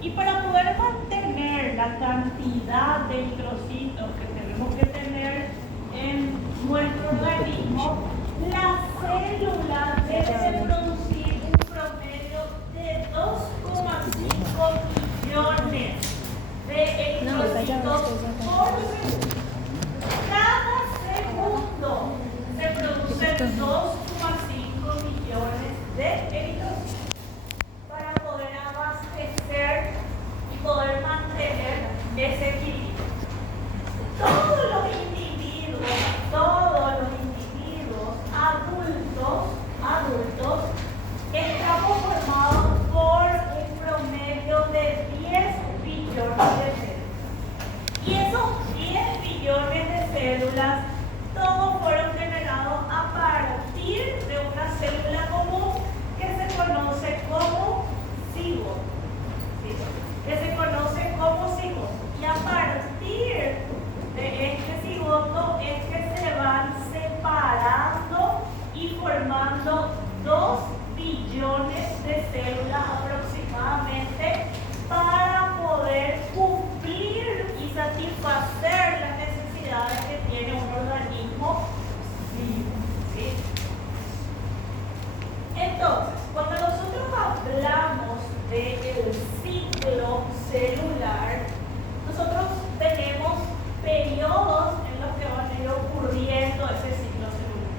Y para poder mantener la cantidad de eritrocitos que tenemos que tener en nuestro organismo, la célula debe producir un promedio de 2,5 millones de eritrocitos por segundo. Cada segundo se producen 2,5 millones de eritrocitos para poder abastecer y poder mantener ese equilibrio. Todos los individuos adultos, estamos formados por un promedio de 10 billones de células. Y esos 10 billones de células, todos fueron generados a partir de una célula común que se conoce como cigoto. Y a partir de este cigoto es que se van separando y formando 2 billones de células aproximadamente para poder cumplir y satisfacer las necesidades que tiene un organismo vivo. ¿Sí? Entonces, cuando nosotros hablamos del ciclo celular, nosotros tenemos periodos en los que van a ir ocurriendo ese ciclo celular.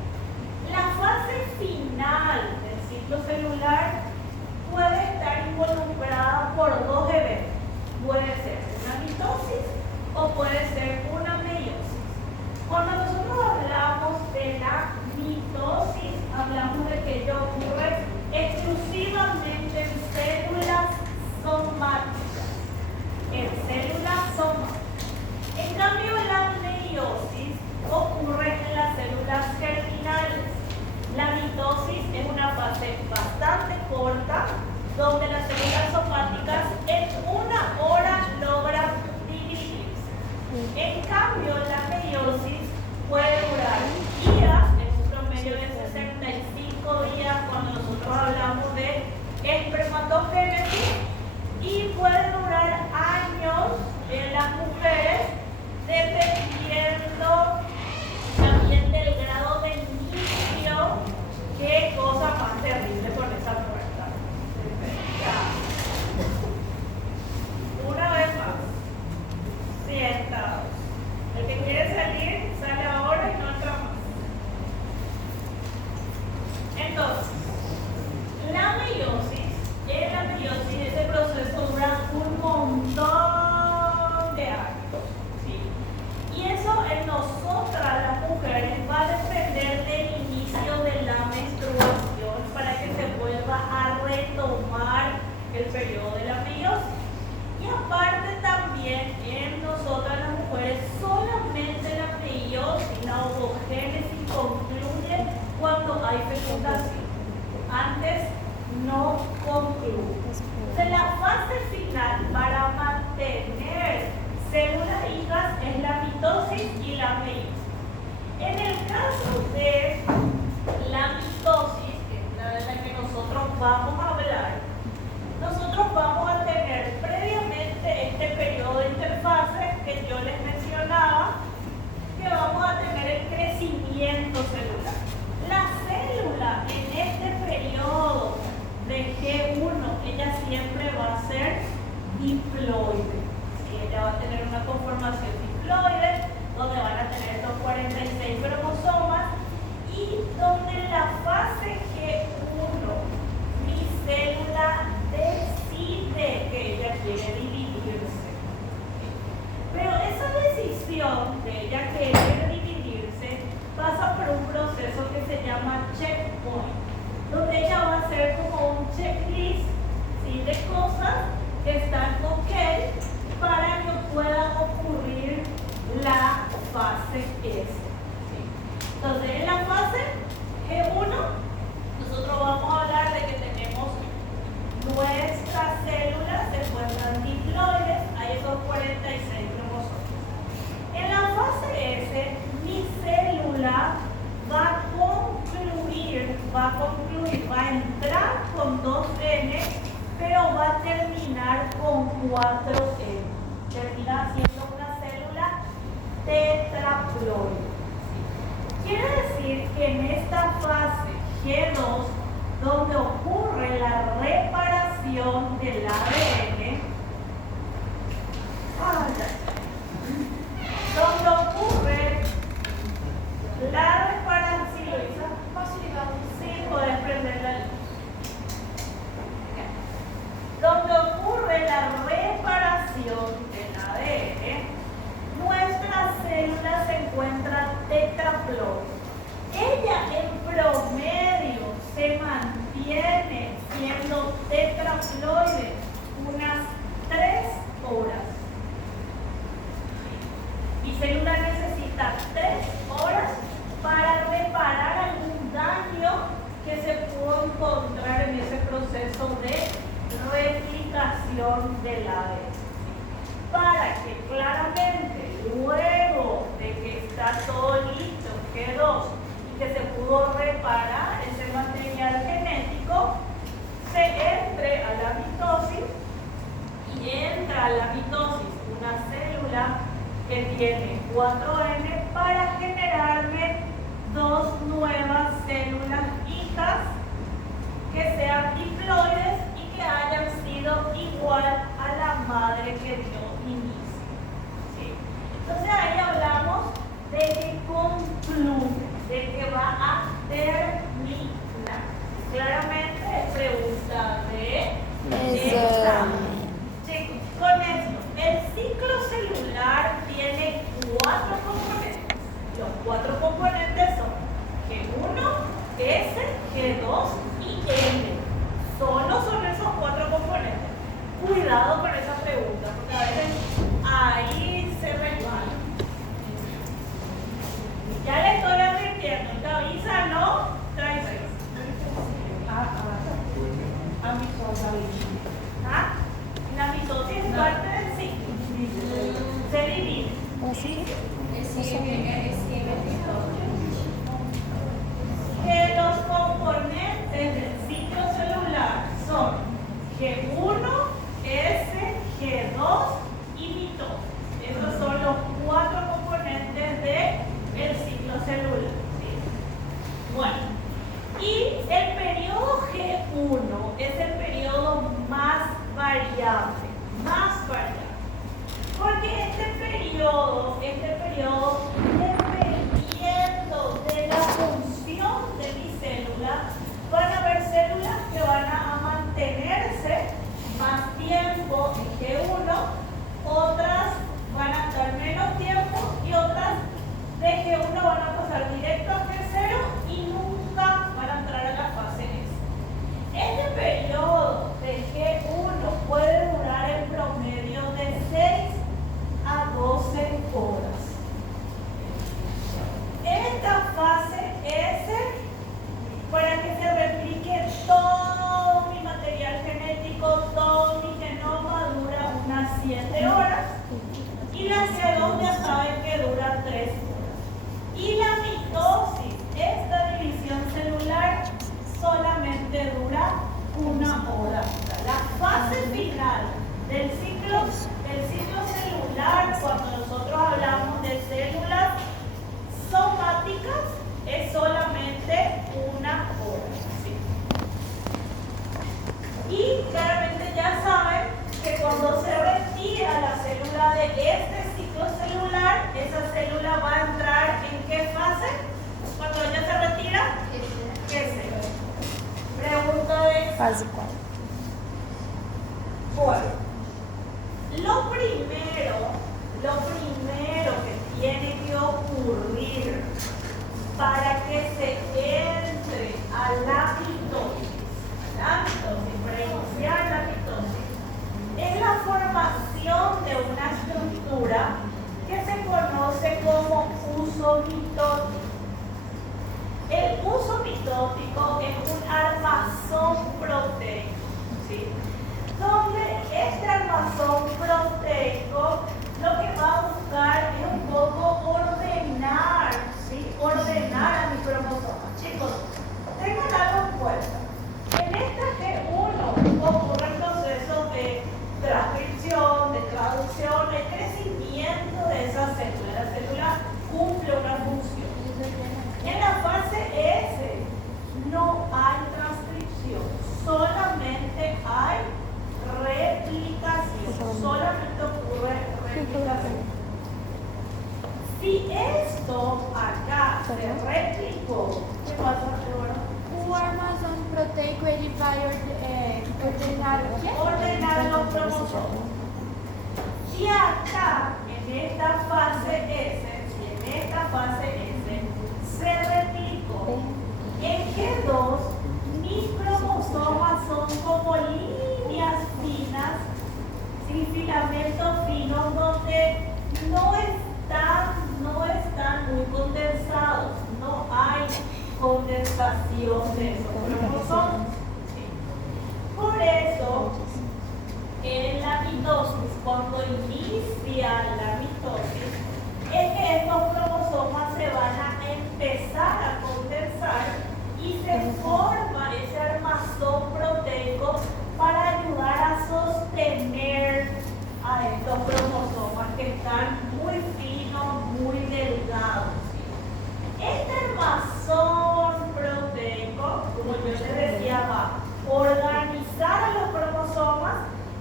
La fase final del ciclo celular puede estar involucrada por dos eventos. Puede ser una mitosis o puede ser una meiosis. Cuando nosotros hablamos de la mitosis, hablamos de que ello ocurre exclusivamente en células somáticas. En cambio, la meiosis ocurre en las células germinales. La mitosis es una fase bastante corta, donde las células somáticas en una hora logran dividirse. En cambio, la meiosis puede durar días, en un promedio de 65 días cuando nosotros hablamos de espermatogénesis, y puede durar años en las mujeres, dependiendo también del grado de inicio. Qué cosa más terrible con esa puerta. Una vez más, sientados. El que quiere salir, sale ahora y no entra más. Entonces, en la meiosis ese proceso dura un montón de años. ¿Sí? Y eso en nosotras, las mujeres, va a depender del inicio de la menstruación para que se vuelva a retomar el periodo de la meiosis. Y aparte también en nosotras las mujeres, solamente la meiosis, la ovogénesis concluye cuando hay fecundación. Antes no concluye. Entonces, la fase final para mantener células hijas es la mitosis y la meiosis. En el caso de la mitosis, que es la de la que nosotros vamos a hablar, nosotros vamos a tener previamente este periodo de interfase que yo les mencionaba, que vamos a tener el crecimiento celular. La célula en este periodo de G1, ella siempre va a ser diploide. ¿Sí? Ella va a tener una conformación diploide, donde van a tener estos 46 cromosomas, y donde en la fase G1 mi célula decide que ella quiere dividirse. Pero esa decisión de ella querer dividirse pasa por un proceso que se llama checkpoint, donde ella va a hacer como un checklist, ¿sí?, de cosas que están ok para que pueda ocurrir la fase S. ¿Sí? Entonces, en la fase G1, nosotros vamos a hablar de que tenemos nuestras células, se encuentran diploides, hay esos 46 cromosomas. En la fase S, mi célula va a entrar con 2N, pero va a terminar con 4N. Termina siendo una célula tetraploide. Quiere decir que en esta fase G2, donde ocurre la reparación del ADN, donde ocurre la reparación, sí, podés prender la luz. Donde ocurre la reparación del ADN, nuestra célula se encuentra tetraploide. Ella en promedio se mantiene siendo tetraploide unas 3 horas. Mi célula necesita 3 horas para reparar algún daño que se pudo encontrar en ese proceso de replicación del ADN. Para que claramente, luego de que está todo listo, G2, y que se pudo reparar ese material genético, se entre a la mitosis y entra a la mitosis una célula que tiene 4N para generarme 2 nuevas células hijas que sean diploides y que hayan sido igual a la madre que dio inicio. ¿Sí? Entonces ahí hablamos de que concluye, de que va a terminar. Claramente es pregunta de examen. Chicos, con esto, el ciclo celular tiene 4 componentes. Los 4 componentes son G1, S, G2 y N. Solo son esos 4 componentes. Cuidado con esa pregunta, porque a veces ahí se resbala. Ya le estoy advirtiendo, te avisa, no, trae a mitosis. ¿Ah? La mitosis es parte del ciclo. Se divide. Que los componentes del ciclo celular son G1, S, G2 y mitosis. Esos son los 4 componentes del ciclo celular. ¿Sí? Bueno, y el periodo G1 es el periodo más variable, porque este periodo, dependiendo de la función de mi célula, van a haber células que van a mantenerse más tiempo en G1, otras van a estar menos tiempo y otras de G1 van a pasar directo a G0 y nunca van a entrar a la fase S. Este periodo de G1 puede durar en promedio de 6 a 12 horas. Esta fase S, para que se replique todo mi material genético, todo mi genoma, dura unas 7 horas. Y la C2 ya saben que dura 3 horas. Y la mitosis, esta división celular, solamente dura 1 hora. La fase final del ciclo celular, cuando nosotros hablamos de células somáticas, es solamente 1 hora. ¿Sí? Y claramente ya saben que cuando se retira la célula de este ciclo celular, esa célula va a entrar ¿en qué fase? Cuando ella se retira, ¿qué célula? Pregunta de Fase 4. Bueno, lo primero que tiene que ocurrir para que se entre a la mitosis, para iniciar la mitosis, es la formación de una estructura que se conoce como uso mitótico. El uso mitótico es un armazón proteico, ¿sí? Donde este armazón proteico lo que va a buscar es un poco ordenar, ¿sí? Ordenar a mi cromosoma. Chicos, tengan algo en cuenta. En esta G1 ocurre el proceso de transferencia passa por O armazém proteico ele vai ordenar o quê? ordenar los cromosomas. Y acá, en esta fase S, se replicó en que mis cromosomas son como líneas finas, sin filamentos finos, donde no están muy condensados, no hay condensación de esos cromosomas. ¿Sí? Por eso, en la mitosis, cuando inicia la mitosis, es que estos cromosomas se van a empezar a condensar y se forma ese armazón proteico para ayudar a sostener a estos cromosomas que están muy finos, muy delgados. Este armazón proteico, como yo les decía, va a organizar a los cromosomas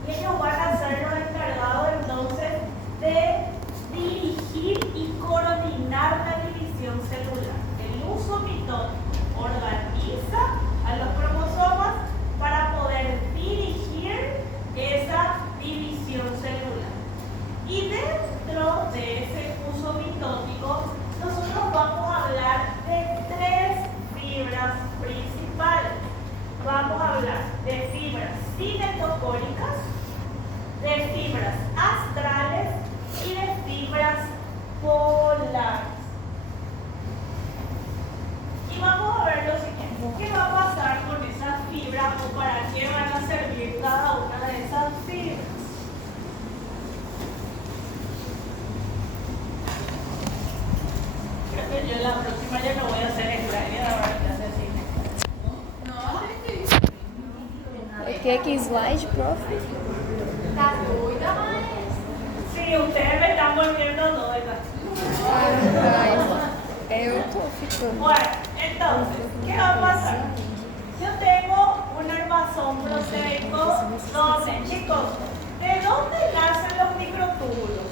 y ellos van a ser los encargados entonces de dirigir y coordinar la división celular. El uso mitótico organiza a los cromosomas para poder dirigir esa división celular. Y dentro de ese uso mitótico, nosotros vamos a hablar de tres fibras principales. Vamos a hablar de fibras cinetocóricas, de fibras astrales y de fibras polares. Y vamos a ver lo siguiente. ¿Qué va a pasar con esas fibras o para qué van a servir cada una de esas fibras? Creo que yo la próxima ya no voy a hacer slide, ahora que hacer cine. Que slide, prof? Tá doida, mas... Sí, ustedes me están volviendo doidas. Eu tô ficando. Bueno, entonces, ¿qué va a pasar? Yo tengo un armazón proteico donde, chicos, ¿de dónde nacen los microtúbulos?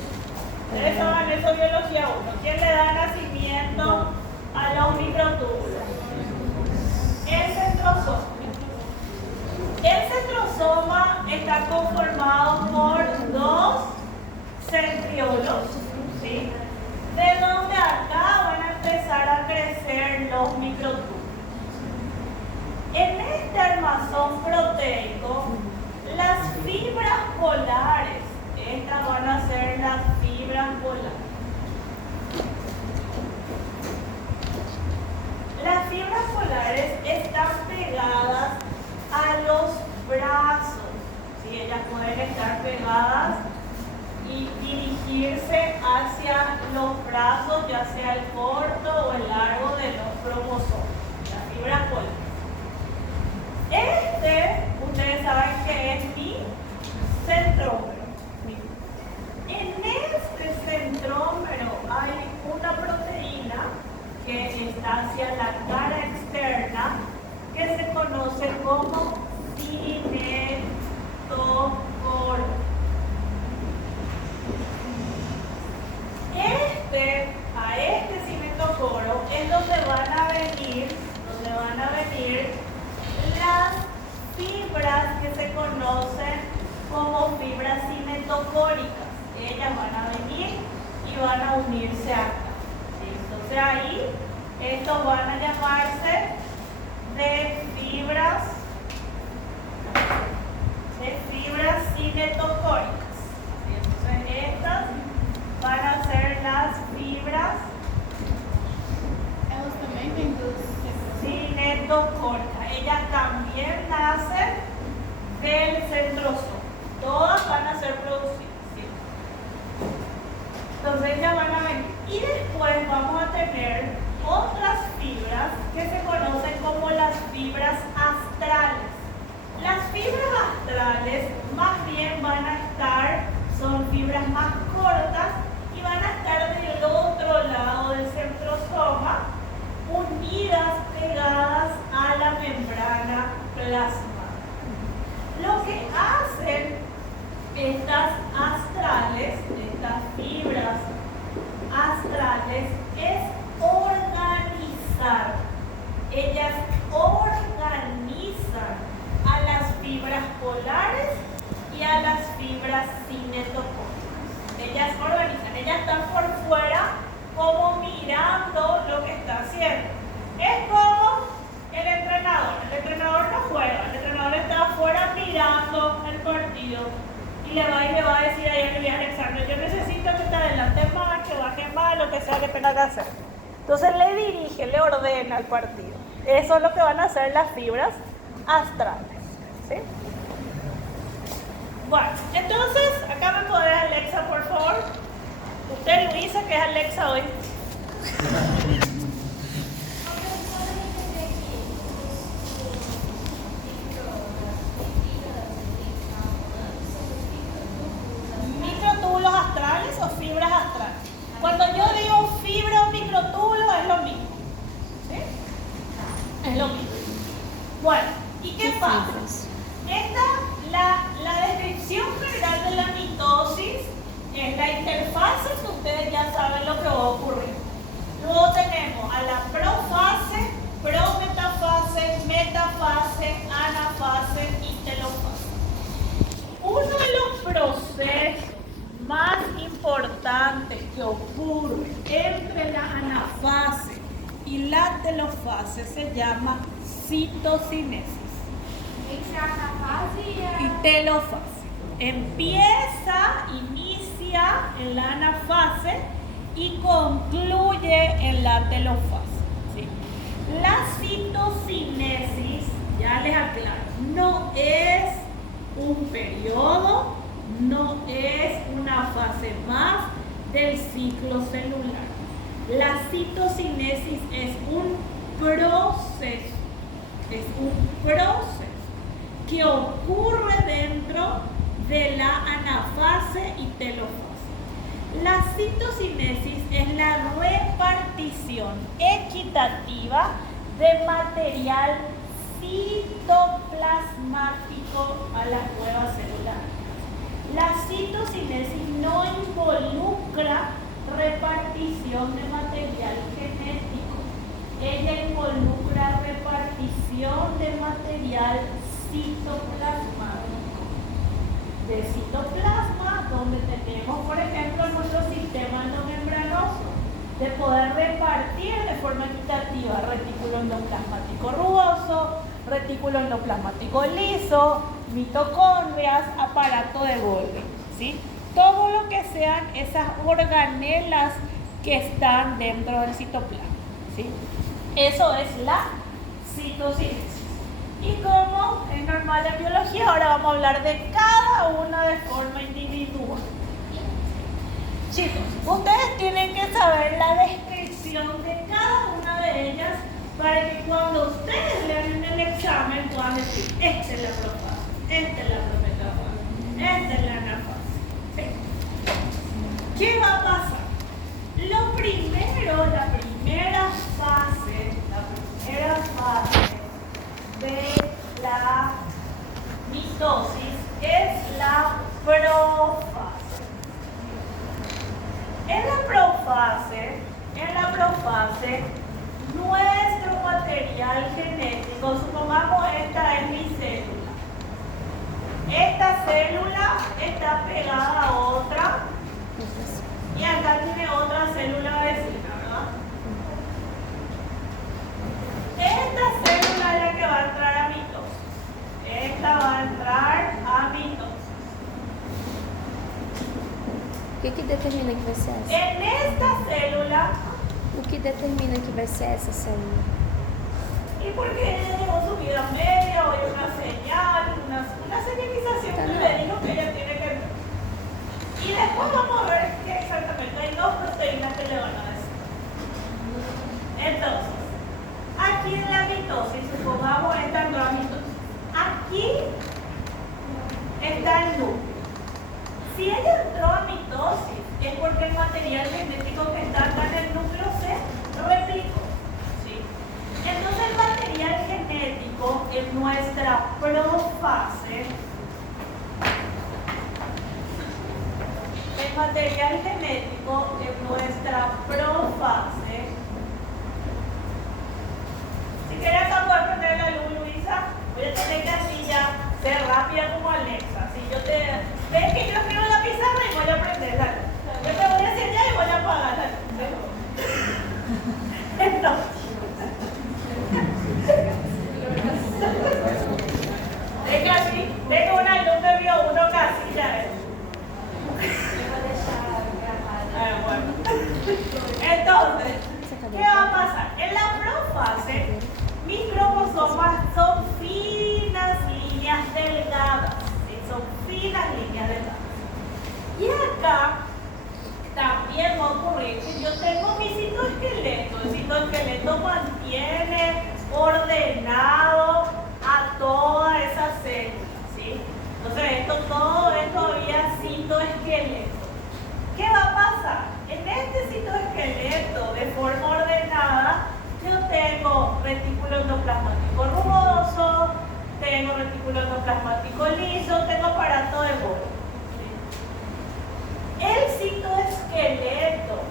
Ustedes saben eso en biología 1. ¿Quién le da nacimiento a los microtúbulos? El centrosoma. El centrosoma está conformado por dos centriolos, ¿sí? De donde acá van a empezar a crecer los microtúbulos. En este armazón proteico, las fibras polares, estas van a ser las fibras polares. Las fibras polares están pegadas a los brazos, ¿sí? Ellas pueden estar pegadas y dirigirse hacia los brazos, ya sea el corto o el largo de los cromosomas, las fibras polares. Ustedes saben que es mi centrómero. En este centrómero hay una proteína que está hacia la cara externa que se conoce como cinetocoro. A este cinetocoro es donde van a venir las fibras que se conocen como fibras cinetocóricas. Ellas van a venir y van a unirse acá. ¿Sí? Entonces ahí estos van a llamarse de fibras cinetocóricas. ¿Sí? Entonces estas van a ser las fibras Elas também vêm dos... cinetocóricas. Ellas también nacen del centrosoma. Todas van a ser producidas. ¿Sí? Entonces ellas van a venir. Y después vamos a tener otras fibras que se conocen como las fibras astrales. Las fibras astrales más bien son fibras más cortas y van a estar del otro lado del centrosoma, unidas, pegadas a la membrana plasmática. Lo que hacen estas fibras astrales, es organizar. cinetocosmos. Ellas organizan, ellas están por fuera como mirando lo que está haciendo. Es como el entrenador no juega, el entrenador está afuera mirando el partido y le va a decir a Luis Alexander, yo necesito que te adelante más, que baje más, lo que sea que tenga que hacer. Entonces le dirige, le ordena el partido. Eso es lo que van a hacer las fibras astrales, ¿sí? Bueno, entonces, acá me puede ver Alexa, por favor. Usted, Luisa, que es Alexa hoy. ¿Microtúbulos astrales o fibras astrales? Cuando yo digo fibra o microtúbulo es lo mismo. ¿Sí? Es lo mismo. Bueno, ¿y qué pasa? La descripción general de la mitosis es la interfase que ustedes ya saben lo que va a ocurrir. Luego tenemos a la profase, prometafase, metafase, anafase y telofase. Uno de los procesos más importantes que ocurre entre la anafase y la telofase se llama citocinesis. Y telofase. Inicia en la anafase y concluye en la telofase. ¿Sí? La citocinesis, ya les aclaro, no es un periodo, no es una fase más del ciclo celular. La citocinesis es un proceso. Es un proceso que ocurre dentro de la anafase y telofase. La citocinesis es la repartición equitativa de material citoplasmático a las nuevas células. La citocinesis no involucra repartición de material genético. Ella involucra repartición de material citoplasmático. De citoplasma, donde tenemos, por ejemplo, nuestro sistema endomembranoso, de poder repartir de forma equitativa retículo endoplasmático rugoso, retículo endoplasmático liso, mitocondrias, aparato de Golgi, ¿sí? Todo lo que sean esas organelas que están dentro del citoplasma, ¿sí? Eso es la citocinesis. Y como es normal en biología, ahora vamos a hablar de cada una de forma individual. Chicos, ustedes tienen que saber la descripción de cada una de ellas para que cuando ustedes lean en el examen puedan decir, esta es la profase, esta es la prometafase, esta es la anafase. ¿Sí? ¿Qué va a pasar? Lo primero, la primera fase de la mitosis es la profase. En la profase, nuestro material genético, supongamos esta es mi célula. Esta célula está pegada a otra y acá tiene otra célula vecina, ¿verdad? Esta célula es la que va a entrar a mitosis. Esta va a entrar a mitosis. O que determina que vai ser essa? En esta célula, O que determina que vai ser essa célula? y porque ella llevó su vida media, o hay una señal, una señalización que le dijo que ella tiene que entrar. Y después vamos a ver qué exactamente hay dos proteínas que le van a decir. Entonces, aquí en la mitosis, supongamos esta entró a mitosis. Aquí está el núcleo. Si ella entró a mitosis, es porque el material genético que está acá en el núcleo se replicó. ¿Sí? Entonces el material genético en nuestra profase, si quieres acá poder prender la luz, Luisa, voy a tener que así ya ser rápida como Alexa. Si yo te ves que yo escribo Y acá también va a ocurrir que yo tengo mi citoesqueleto. El citoesqueleto mantiene ordenado a toda esa célula, ¿sí? Entonces, todo esto había citoesqueleto. ¿Qué va a pasar? En este citoesqueleto de forma ordenada, yo tengo retículo endoplasmático rugoso, tengo retículo endoplasmático liso, tengo aparato de Golgi. El citoesqueleto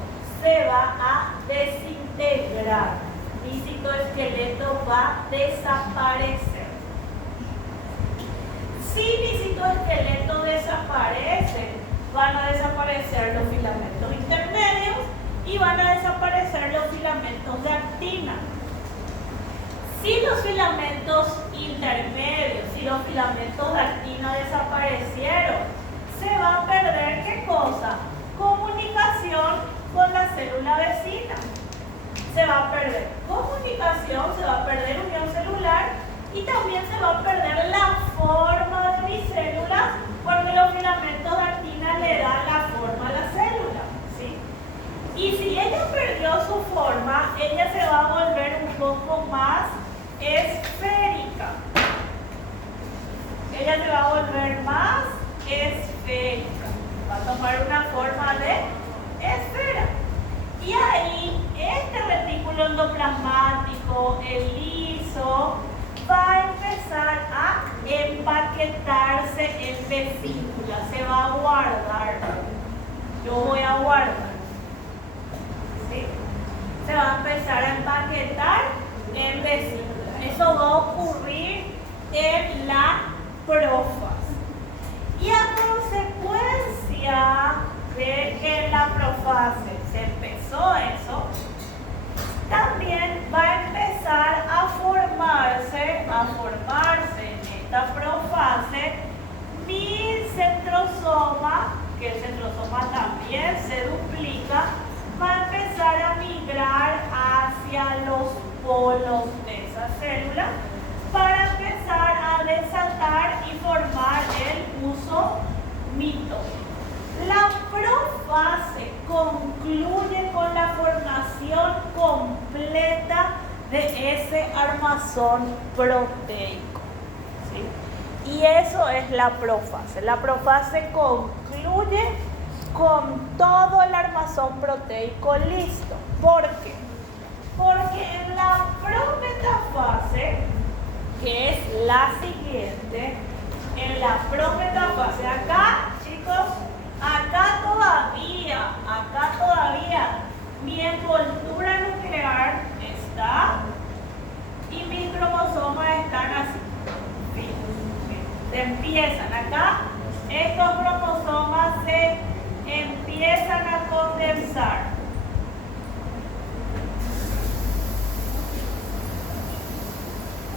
se va a desintegrar. Mi citoesqueleto va a desaparecer. Si mi citoesqueleto desaparece, van a desaparecer los filamentos intermedios y van a desaparecer los filamentos de actina. Si los filamentos intermedios y los filamentos de actina desaparecieron, se va a perder, ¿qué cosa? Comunicación con la célula vecina. Se va a perder comunicación, se va a perder unión celular y también se va a perder la forma de mi célula, porque los filamentos de actina le dan la forma a la célula, ¿sí? Y si ella perdió su forma, ella se va a volver un poco más esférica. Ella se va a volver más esférica. Va a tomar una forma de esfera. Y ahí, este retículo endoplasmático, el liso, va a empezar a empaquetarse en vesícula. Se va a guardar. Yo voy a guardar. ¿Sí? Se va a empezar a empaquetar en vesícula. Eso va a ocurrir en la prófase. Y a consecuencia de que en la prófase se empezó eso, también va a empezar a formarse en esta prófase mi centrosoma, que el centrosoma también se duplica, va a empezar a migrar hacia los polos de esa célula para empezar a desatar y formar el uso mitótico. La prófase concluye con la formación completa de ese armazón proteico, ¿sí? Y eso es la prófase. La prófase concluye con todo el armazón proteico listo. ¿Por qué? Porque en la prometafase, que es la siguiente, en la prometafase, acá, chicos, acá todavía mi envoltura nuclear está y mis cromosomas están así. ¿Sí? Se empiezan acá, estos cromosomas se empiezan a condensar.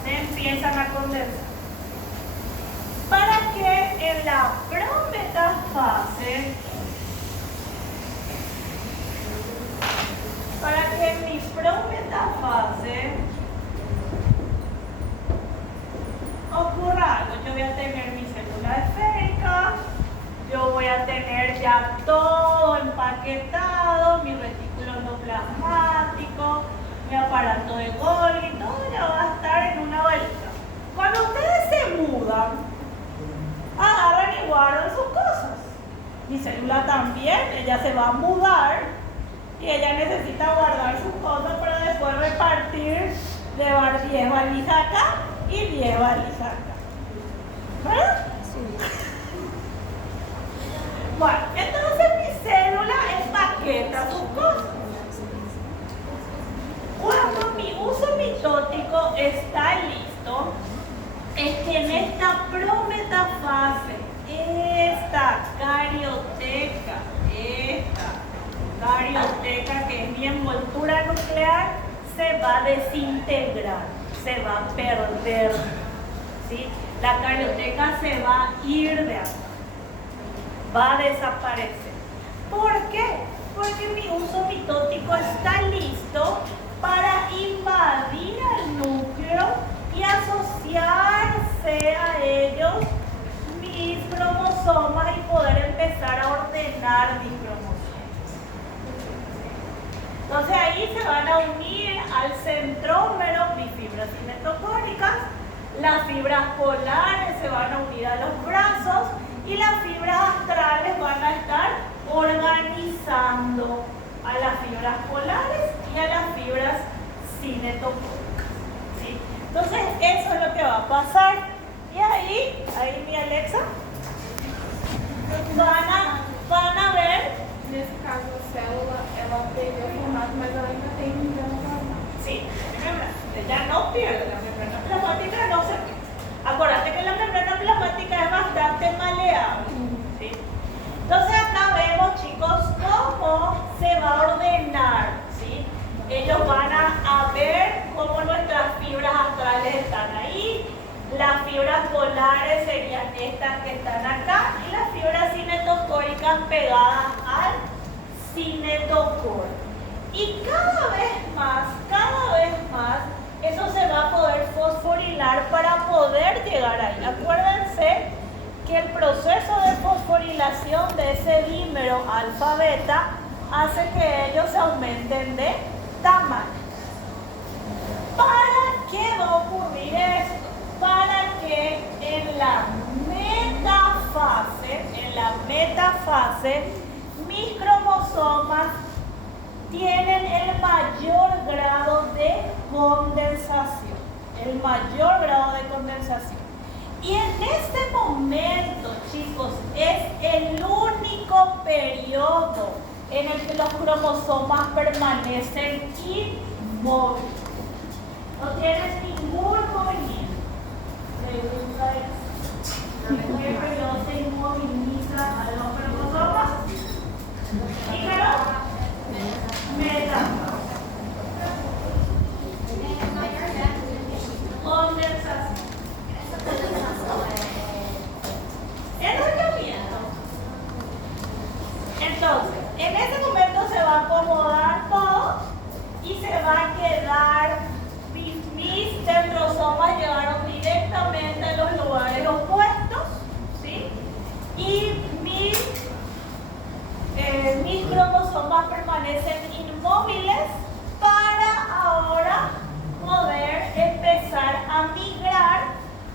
Se empiezan a condensar. Para que en la prometafase, para que en mi prometafase ocurra algo, yo voy a tener mi célula esférica, yo voy a tener ya todo empaquetado, mi retículo endoplasmático, mi aparato de Golgi, todo ya va a estar en una bolita. Cuando ustedes se mudan, agarran y guardan sus cosas. Mi célula también, ella se va a mudar y ella necesita guardar sus cosas para después repartir, llevar 10 valijas acá y 10 valijas acá. ¿Verdad? Sí. Bueno, entonces mi célula empaqueta sus cosas. Cuando mi uso mitótico está listo, es que en esta prometafase, esta carioteca que es mi envoltura nuclear, se va a desintegrar, se va a perder, ¿sí? La carioteca se va a ir de acá, va a desaparecer. ¿Por qué? Porque mi uso mitótico está listo para invadir al núcleo y asociarse a ellos mis cromosomas y poder empezar a ordenar ordenar mis cromosomas. Entonces ahí se van a unir al centrómero mis fibras cinetocónicas, las fibras polares se van a unir a los brazos y las fibras astrales van a estar organizando a las fibras polares y a las fibras cinetocónicas. ¿Sí? Entonces eso es lo que va a pasar. Y ahí mi Alexa, van a ver. Nesse caso, a célula, ela perdeu o formato, mas ela ainda tem membrana plasmática. Sí, ya no pierde la membrana plasmática, no se pierde. Acuérdate que la membrana plasmática es bastante maleable. ¿Sí? Entonces acá vemos, chicos, cómo se va a ordenar. ¿Sí? Ellos van a ver cómo nuestras fibras astrales están ahí. Las fibras polares serían estas que están acá y las fibras cinetocóricas pegadas al cinetocor. Y cada vez más, eso se va a poder fosforilar para poder llegar ahí. Acuérdense que el proceso de fosforilación de ese dímero alfa-beta hace que ellos se aumenten de tamaño. ¿Para qué va a ocurrir esto? Para que en la metafase, mis cromosomas tienen el mayor grado de condensación. Y en este momento, chicos, es el único periodo en el que los cromosomas permanecen inmóviles. No tienen ningún movimiento. Pregunta es, ¿en qué periodo se inmoviliza a los cromosomas? Dígalo. Metafase. Condensación. Enrollamiento. Entonces, en ese momento se va a acomodar todo y se va a quedar, mis centrosomas llegaron directamente a los lugares opuestos, ¿sí? Y mis cromosomas permanecen inmóviles para ahora poder empezar a migrar,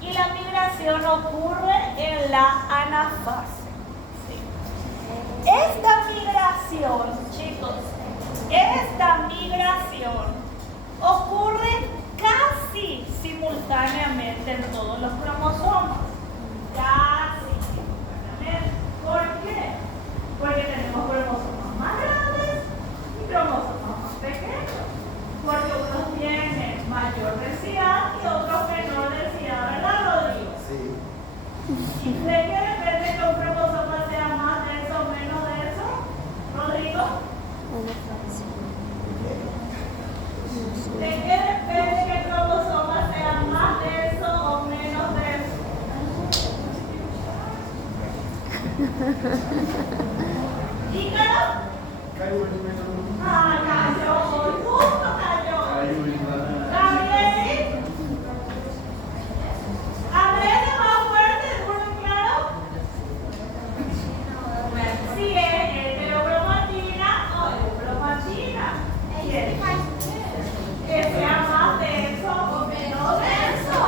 y la migración ocurre en la anafase. ¿Sí? Esta migración, chicos, ocurre casi simultáneamente en todos los cromosomas. Casi simultáneamente. ¿Por qué? Porque tenemos cromosomas más grandes y cromosomas más pequeños. Porque unos tienen mayor densidad y otros menor densidad, ¿verdad, Rodrigo? Sí. ¿De qué depende que un cromosoma sea más denso o menos denso, Rodrigo? ¿De qué depende que el cromosoma sea más denso o menos denso? Dígalo. Ah, cayó, justo cayó. Gabriel. Hablé más fuerte, duro y claro. Si es heterocromatina o eubromatina. Que sea más denso o menos denso.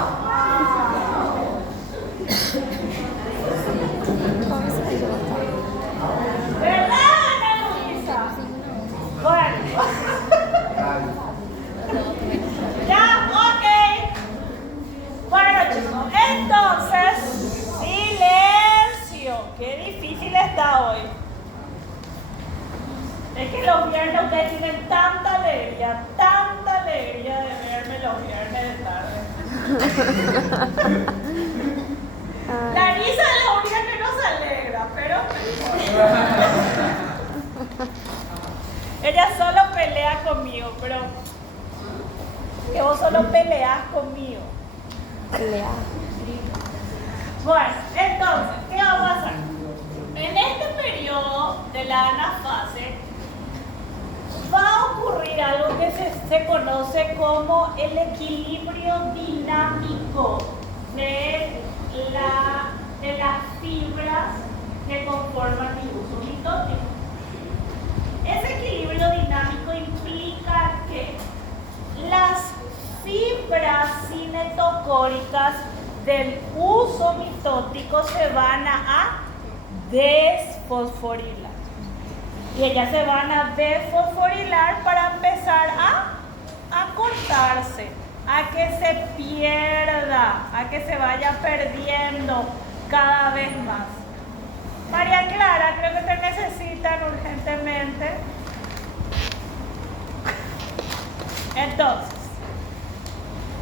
¿Verdad, Ana Luisa? Bueno. Ya, ok. Bueno, chicos, entonces, silencio. Qué difícil está hoy. Es que los viernes ustedes tienen tanta alegría de verme los viernes de tarde. Larisa es la única que no se alegra, pero ella solo pelea conmigo, pero que vos solo peleas conmigo. Bueno, entonces, ¿qué va a pasar? En este periodo de la anafase va a ocurrir algo que se conoce como el equilibrio dinámico de las fibras que conforman mi uso mitotic. cinetocóricas del uso mitótico se van a desfosforilar. Y ellas se van a desfosforilar para empezar a cortarse, a que se pierda, a que se vaya perdiendo cada vez más. María Clara, creo que te necesitan urgentemente. Entonces,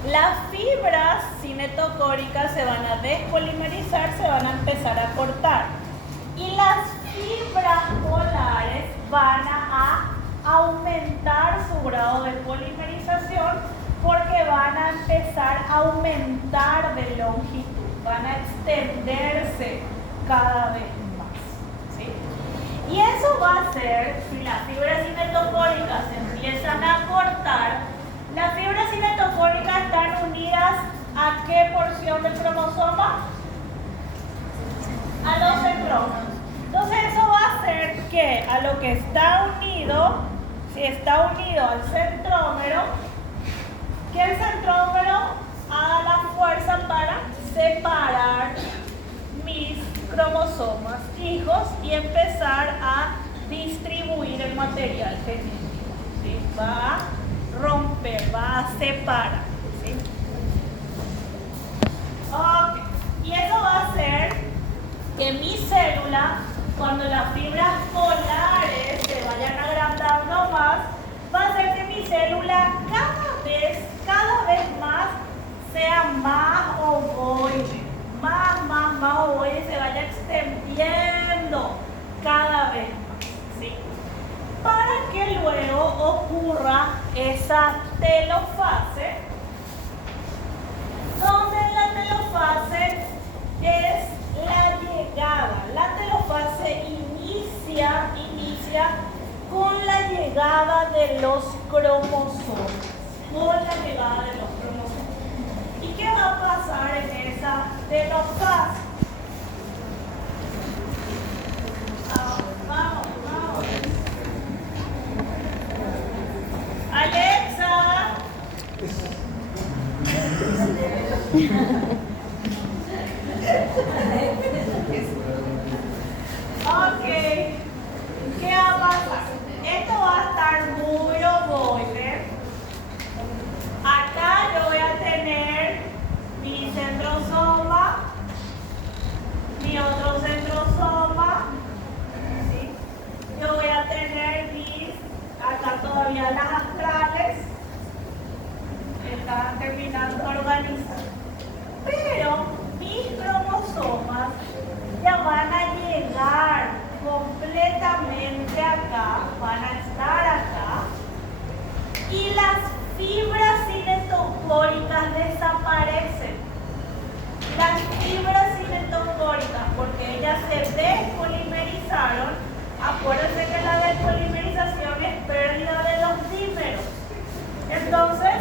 las fibras cinetocóricas se van a despolimerizar, se van a empezar a cortar. Y las fibras polares van a aumentar su grado de polimerización porque van a empezar a aumentar de longitud, van a extenderse cada vez más, ¿sí? Y eso va a hacer, si las fibras cinetocóricas se empiezan a cortar, las fibras cinetocóricas están unidas ¿a qué porción del cromosoma? A los centrómeros. Entonces eso va a hacer que a lo que está unido, si está unido al centrómero, que el centrómero haga la fuerza para separar mis cromosomas hijos y empezar a distribuir el material genético, ¿sí? Va a romper, va a separar, ¿sí? Okay. Y eso va a hacer que mi célula, cuando las fibras polares se vayan agrandando más, va a hacer que mi célula cada vez más sea más ovoide, más ovoide, se vaya extendiendo cada vez más, ¿sí? Para que luego ocurra esa telofase, donde la telofase es la llegada. La telofase inicia con la llegada de los cromosomas. ¿Y qué va a pasar en esa telofase? Vamos. Alexa. Ok, ¿qué va a pasar? Esto va a estar muy ovoide. Acá yo voy a tener mi centrosoma, mi otro centrosoma, ¿sí? Yo voy a tener acá todavía las astrales, están terminando de organizar. Pero mis cromosomas ya van a llegar completamente acá, van a estar acá, y las fibras cinetocóricas desaparecen. Las fibras cinetocóricas, porque ellas se despolimerizaron, acuérdense que la despolimerización es pérdida de los dímeros. Entonces,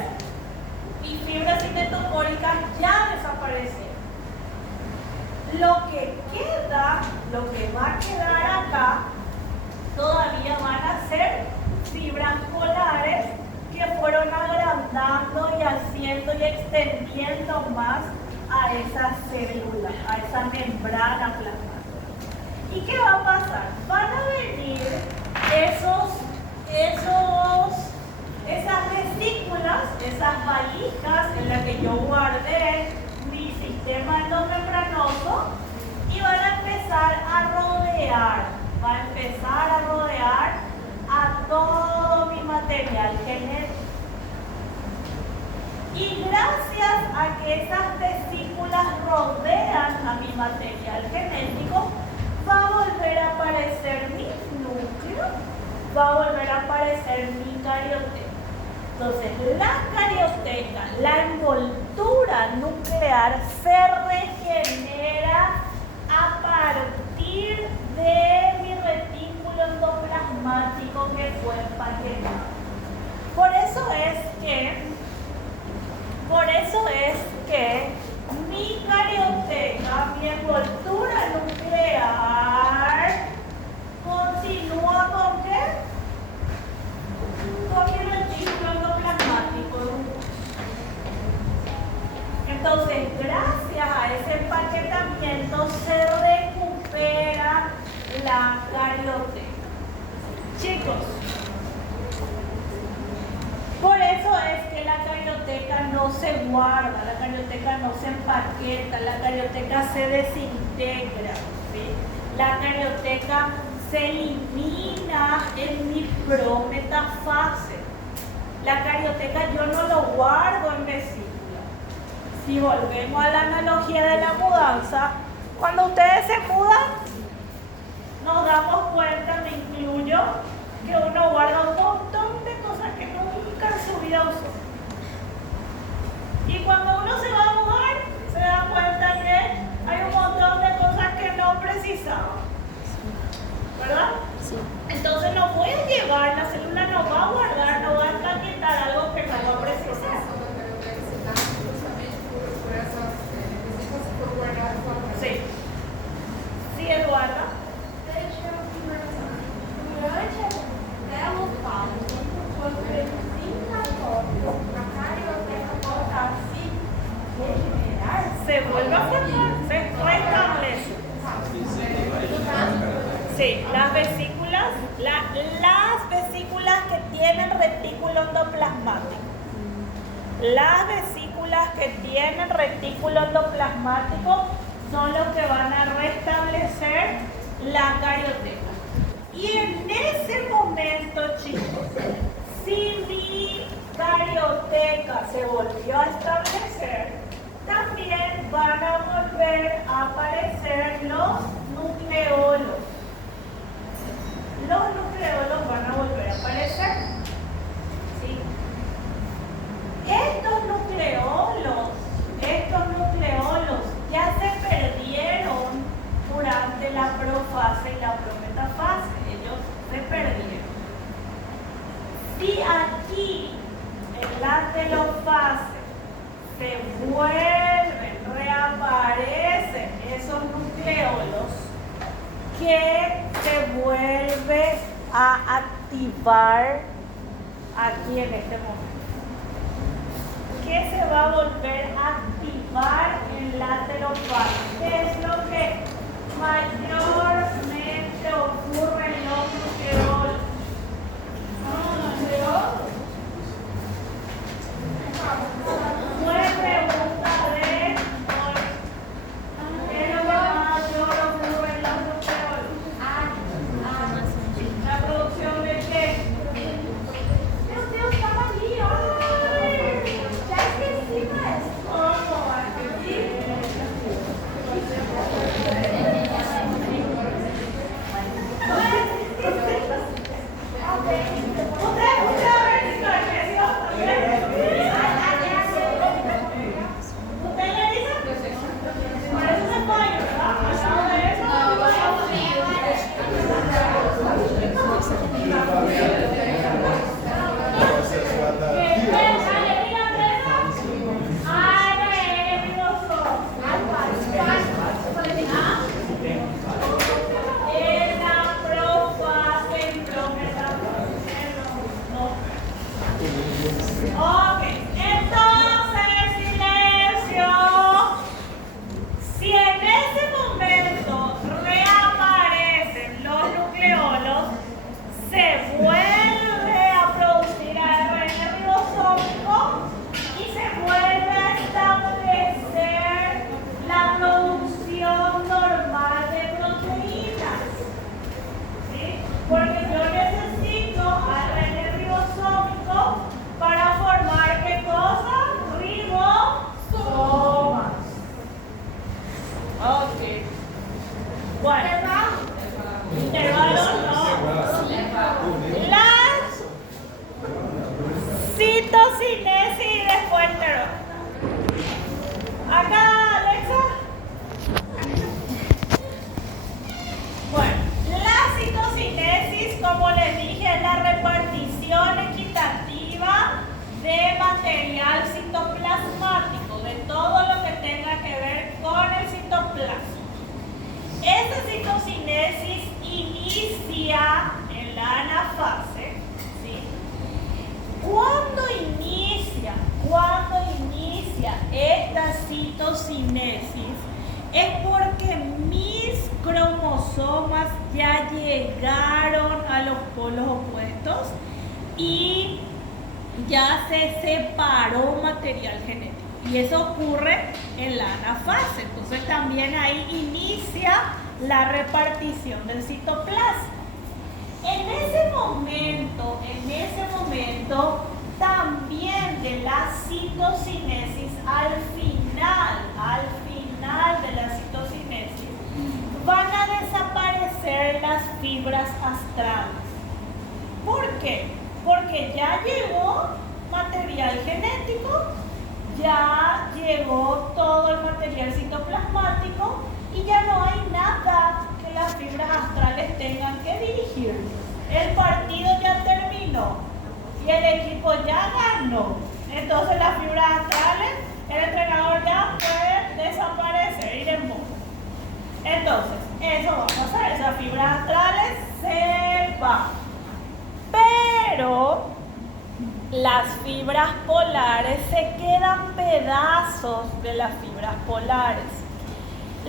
mis fibras cinetocóricas ya desaparecen. Lo que va a quedar acá, todavía van a ser fibras polares que fueron agrandando y haciendo y extendiendo más a esa célula, a esa membrana plasmática. ¿Y qué va a pasar? Van a venir esas vesículas, esas valijas en las que yo guardé mi sistema endomembranoso, y van a empezar a rodear, a todo mi material genético. Y gracias a que esas vesículas rodean a mi material genético, va a volver a aparecer mi núcleo, va a volver a aparecer mi carioteca. Entonces, la carioteca, la envoltura nuclear, se regenera a partir de mi retículo endoplasmático que fue empaquetado. Por eso es que mi carioteca, mi envoltura nuclear, continúa con ¿qué? Con mi retículo endoplasmático. Entonces, la carioteca. Chicos, por eso es que la carioteca no se guarda, la carioteca no se empaqueta, la carioteca se desintegra, ¿sí? La carioteca se elimina en mi prometafase. La carioteca yo no lo guardo en vesícula. Si volvemos a la analogía de la mudanza, cuando ustedes se mudan, nos damos cuenta, me incluyo, que uno guarda un montón de cosas que nunca en su vida usó. Y cuando uno se va a mudar, se da cuenta que hay un montón de cosas que no precisaba. ¿Verdad? Sí. Entonces no voy a llevar, la célula no va a guardar, no va a empaquetar algo que no va a precisar. Sí. Sí, Eduarda. Durante belo pausa, quando ele a carioteca volta a se regenerar, Se vuelve a formar, se restablece. Sí, las vesículas que tienen retículo endoplasmático. Las vesículas que tienen retículo endoplasmático son los que van a restablecer la carioteca. Y en ese momento, chicos, si mi carioteca se volvió a establecer, también van a volver a aparecer los nucleolos. Los nucleolos van a volver a aparecer. ¿Sí? Estos nucleolos ya se perdieron durante la profase y la prometafase. Ellos se perdieron. Si aquí en la telofase se vuelven, reaparecen esos nucleolos, que se vuelve a activar aquí en este momento. ¿Qué se va a volver a activar en la telofase? ¿Qué es lo que mayormente ocurre en los nucleolos? Buena pregunta de hoy. ¿Qué es lo que mayor ocurre en los nucleolos? ¿La producción de qué? meu Deus, estava ali, ai, já esqueci, mas... ¿Cómo aquí? Ok, entonces, silencio. Si en ese momento reaparecen los nucleolos, se vuelve a producir ARN ribosómico y se vuelve a establecer la producción normal de proteínas. ¿Sí? Porque yo necesito ARN ribosómico para formar ¿qué cosa? Ribosomas. Ok. Bueno. Intervalo no. Las citocinesis y después intervalo. Acá, Alexa. Bueno, la citocinesis, como les dije, es la repartición equitativa de material citoplasmático, de todo lo que tenga que ver con el citoplasma. Esta citocinesis inicia en la anafase, ¿sí? ¿Cuándo inicia esta citocinesis? Es porque mis cromosomas cromosomas ya llegaron a los polos opuestos y ya se separó material genético. Y eso ocurre en la anafase. Entonces también ahí inicia la repartición del citoplasma. En ese momento, también de la citocinesis, al final de la citocinesis, van a desaparecer las fibras astrales. ¿Por qué? Porque ya llegó material genético, ya llegó todo el material citoplasmático y ya no hay nada que las fibras astrales tengan que dirigir. El partido ya terminó y el equipo ya ganó. Entonces las fibras astrales, el entrenador ya puede desaparecer, ir en modo. Entonces, eso va a pasar, esas fibras astrales se van. Pero las fibras polares se quedan pedazos de las fibras polares.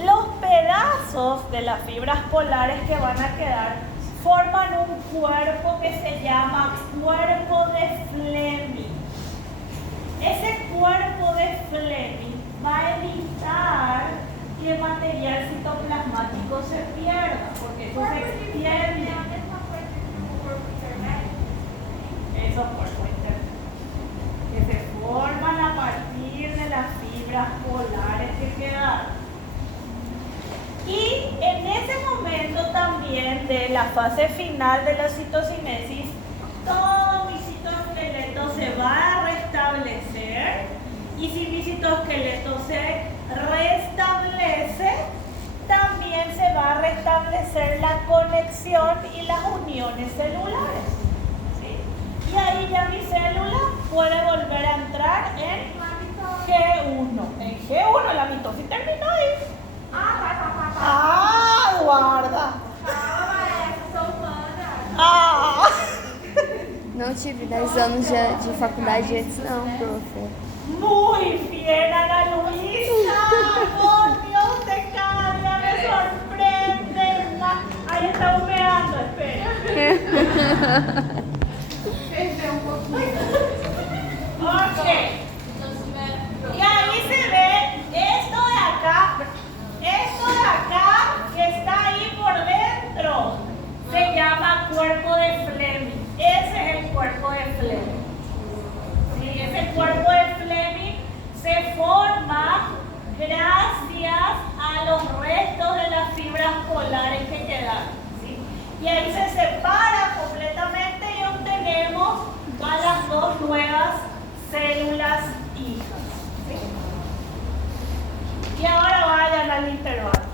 Los pedazos de las fibras polares que van a quedar forman un cuerpo que se llama cuerpo de Fleming. Ese cuerpo de Fleming va a evitar que el material citoplasmático se pierda, porque eso se extiende. Esos cuerpos internos que se forman a partir de las fibras polares que quedaron. Y en ese momento también de la fase final de la citocinesis, todo mi citoesqueleto se va a restablecer, y si mi citoesqueleto se restablece, también se va a restablecer la conexión y las uniones celulares. ¿Sí? Y ahí ya mi célula puede volver a entrar en G1. En G1 la mitosis terminó ahí. Ah, guarda. Ah. Não tive 10 anos de faculdade antes, não, profe. Muy bien, Ana Luisa. Por Dios, de cada día me sorprende. Ahí está humeando, espera. Ok. Y ahí se ve esto de acá. Esto de acá que está ahí por dentro se llama cuerpo de Fleming. Ese es el cuerpo de Fleming. ¿Sí? Ese cuerpo de Fleming se forma gracias a los restos de las fibras polares que quedaron. ¿Sí? Y ahí se separa completamente y obtenemos a las dos nuevas células hijas. ¿Sí? Y ahora vayan al intervalo.